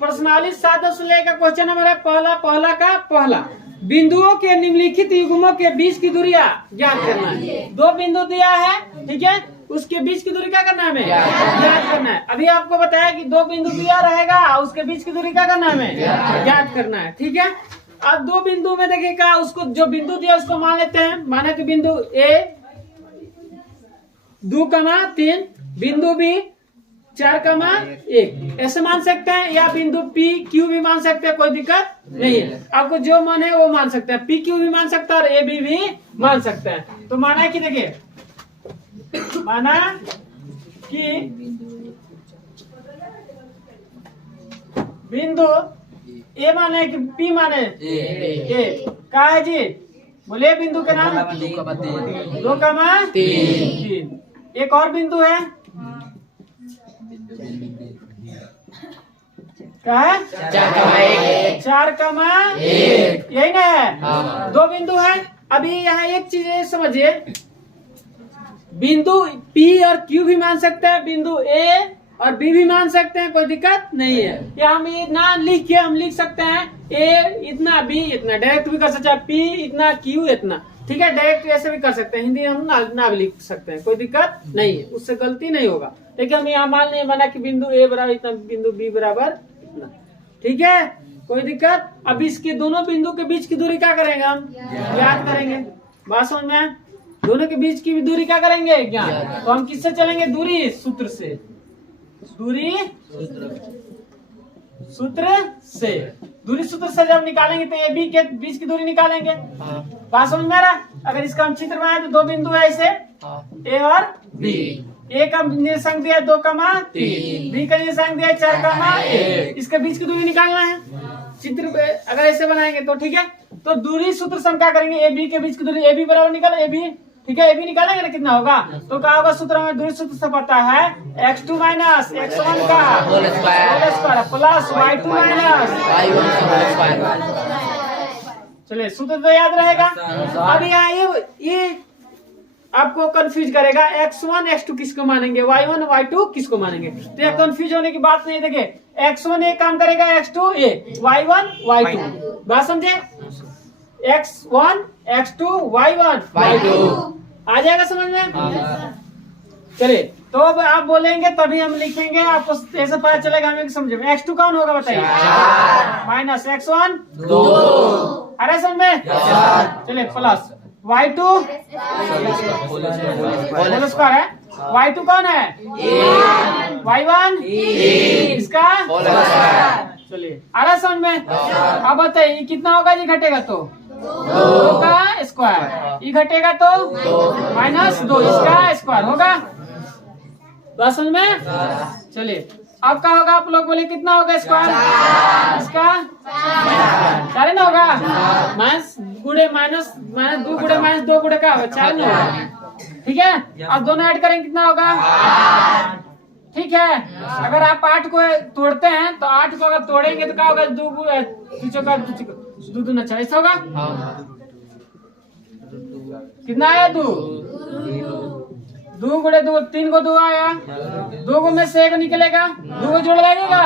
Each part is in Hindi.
प्रश्नावली 7 से लेकर क्वेश्चन नंबर है पहला का पहला। बिंदुओं के निम्नलिखित युग्मों के बीच की दूरियां ज्ञात करना है। 2 बिंदु दिया है, ठीक है, उसके बीच की दूरी क्या करना है हमें ज्ञात करना है। अभी आपको बताया कि 2 बिंदु दिया रहेगा, उसके बीच की दूरी क्या करना है हमें ज्ञात करना है, ठीक है। अब 2 बिंदु में देखिएगा, उसको जो बिंदु दिया उसको मान लेते हैं। माने कि बिंदु ए 2,3, बिंदु बी 4,1 ऐसे मान सकते हैं, या बिंदु पी क्यू भी मान सकते हैं, कोई दिक्कत नहीं है। आपको जो मन है वो मान सकते हैं, पी क्यू भी मान सकता है और ए बी भी मान सकते हैं। तो माना कि देखिए, माना कि बिंदु ए माने कि पी माने ए का है जी, बोले बिंदु के नाम 2,3। एक और बिंदु है क्या है 4,1 यही ना है। 2 बिंदु है। अभी यहाँ एक चीज समझिए, बिंदु P और Q भी मान सकते हैं, बिंदु A और B भी मान सकते हैं, कोई दिक्कत नहीं है। या हम इतना लिख के हम लिख सकते हैं A इतना, B इतना, डायरेक्ट भी कर सकते हैं, P इतना, Q इतना, ठीक है, डायरेक्ट ऐसे भी कर सकते हैं। हिंदी हम ना भी लिख सकते हैं, कोई दिक्कत नहीं है, उससे गलती नहीं होगा। लेकिन हम यहाँ मान लें बना कि बिंदु A बराबर इतना, बिंदु B बराबर इतना, ठीक है, कोई दिक्कत। अब इसके दोनों बिंदु के बीच की दूरी क्या करेंगे हम ज्ञात करेंगे। बात समझ में, दोनों के बीच की दूरी क्या करेंगे ज्ञात। तो हम किससे चलेंगे, दूरी सूत्र से, दूरी सूत्र से। दूरी सूत्र से जब निकालेंगे तो ए बी के बीच की दूरी निकालेंगे। बात समझ में आ रहा। अगर इसका हम चित्र बनाए तो 2 बिंदु है ऐसे, ए और बी। ए का निर्देशांक दिया 2,3, बी का निर्देशांक दिया 4,1। इसके बीच की दूरी निकालना है। चित्र पे अगर ऐसे बनाएंगे तो ठीक है। तो दूरी सूत्र से हम क्या करेंगे, ए बी के बीच की दूरी, ए बी बराबर निकालो ए बी, ठीक है, ए बी निकालेंगे ना कितना होगा। तो क्या होगा, सूत्र में दूरी सूत्र से पता है x2 माइनस x1 का whole square plus y2 minus y1। चलिए सूत्र तो याद रहेगा। अब यहाँ ये आपको कंफ्यूज करेगा, x1 x2 किसको मानेंगे, y1 y2 किसको मानेंगे। तो यह कंफ्यूज होने की बात नहीं। देखिए x1 एक काम करेगा, x2 ए, y1 y2। बात समझे, x1 x2 y1 y2 आ जाएगा समझ में। चलिए तो अब आप बोलेंगे तभी हम लिखेंगे, आपको ऐसे पता चलेगा हमें समझे में। x2 कौन होगा बताइए, माइनस x1 2, अरे समझ में। चलिए प्लस y2 होल स्क्वायर है, y2 कौन है y1 इसका। चलिए आ रहा समझ में। अब बताइए कितना होगा जी, घटेगा तो 2 का स्क्वायर, ये घटेगा तो -2 इसका स्क्वायर होगा। बात समझ में। चलिए अब क्या होगा, आप लोग बोले कितना होगा स्क्वायर इसका, 4 ना होगा, माइनस गुड़े माइनस 2 गुड़े -2 गुड़े का होगा 4 ना होगा, ठीक है। अब दोनों ऐड करेंगे कितना होगा, ठीक है। अगर आप 8 को तोड़ते हैं तो 8 को अगर तोड़ेंगे तो क्या होगा, 2 दूना 4 होगा। कितना आया 2 गुड़े 2 3 को 2 आया, 2 को में से 1 निकलेगा, 2 को जोड़ लगेगा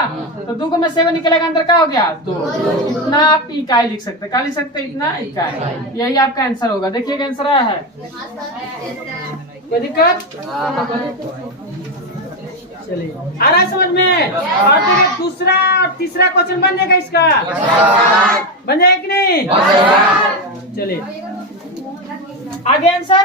तो 2 को में से 1 निकलेगा, अंदर क्या हो गया 2। इतना आप इकाई लिख सकते, क्या लिख सकते, इतना इकाई। यही आपका आंसर होगा। देखिएगा आंसर आया है, कोई दिक्कत। चलिए आ रहा है समझ में। और देखिए दूसरा और तीसरा क्वेश्चन बन जाएगा इसका, बन जाएगा कि नहीं। चलिए आगे आंसर